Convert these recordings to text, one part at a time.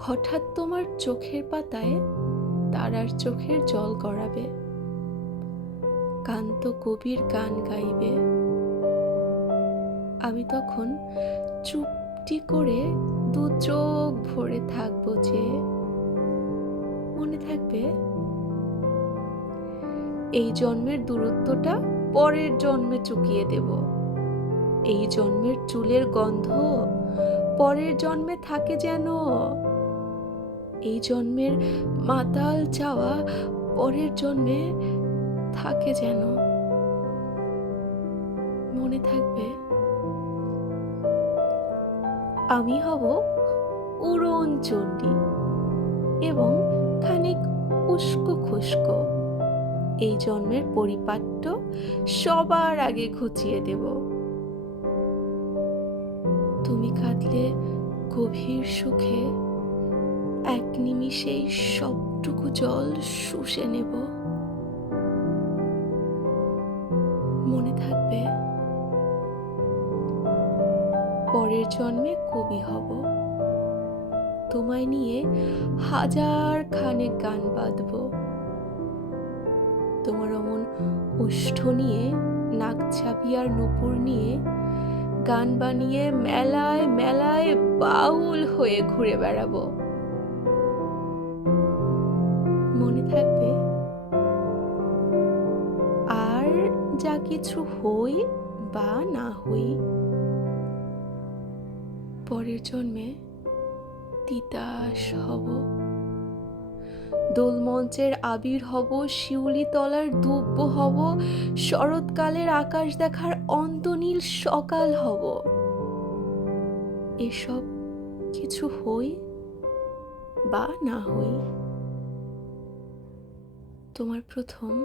হঠাৎ তোমার চোখের পাতায় তারার চোখের জল গড়াবে। কান্ত কবির গান গাইবে। আমি তখন চুপটি করে দু চোখ ভরে থাকব যে, মনে থাকবে, এই জন্মের দূরত্বটা পরের জন্মে চুকিয়ে দেব। এই জন্মের চুলের গন্ধ পরের জন্মে থাকে যেন এই জন্মের মাতাল চাওয়া পরের জন্মে থাকে যেন। মনে থাকবে, আমি হব উড়ন চণ্ডী এবং খানিক উস্কো খুস্কো। এই জন্মের পরিপাট্য সবার আগে ঘুচিয়ে দেব। তুমি কাঁদলে গভীর সুখে এক নিমিষেই সবটুকু জল শুষে নেব। মনে থাকবে, পরের জন্মে কবি হব। তোমায় নিয়ে হাজার খানেক গান বাঁধব। তোমার অমন ওষ্ঠ নিয়ে, নাক ছাপিয়ার নপুর নিয়ে, গান বানিয়ে মেলায় মেলায় বাউল হয়ে ঘুরে বেড়াবো। কিছু হই বা না হই। পরের জন্মে তিতাস হব। দোলমঞ্চের আবির হব শিউলি তলার দুব্য হব, শরৎকালের আকাশ দেখার অন্তনীল সকাল হব। এসব কিছু হই বা না হই। তোমার প্রথম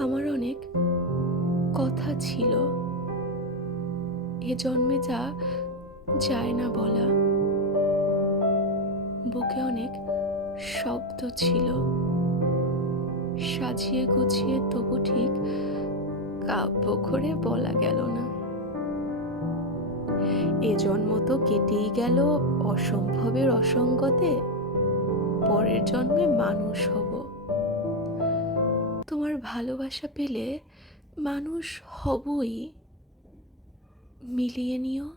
আমার অনেক কথা ছিল। এ জন্মে যা যায় না বলা। বুকে অনেক শব্দ ছিল। সাজিয়ে গুছিয়ে তবু ঠিক কাব্য করে বলা গেল না। এ জন্ম তো কেটেই গেল অসম্ভবের অসঙ্গতে। পরের জন্মে মানুষ হব। ভালোবাসা পেলে মানুষ হবই। মিলিয়ে নিও।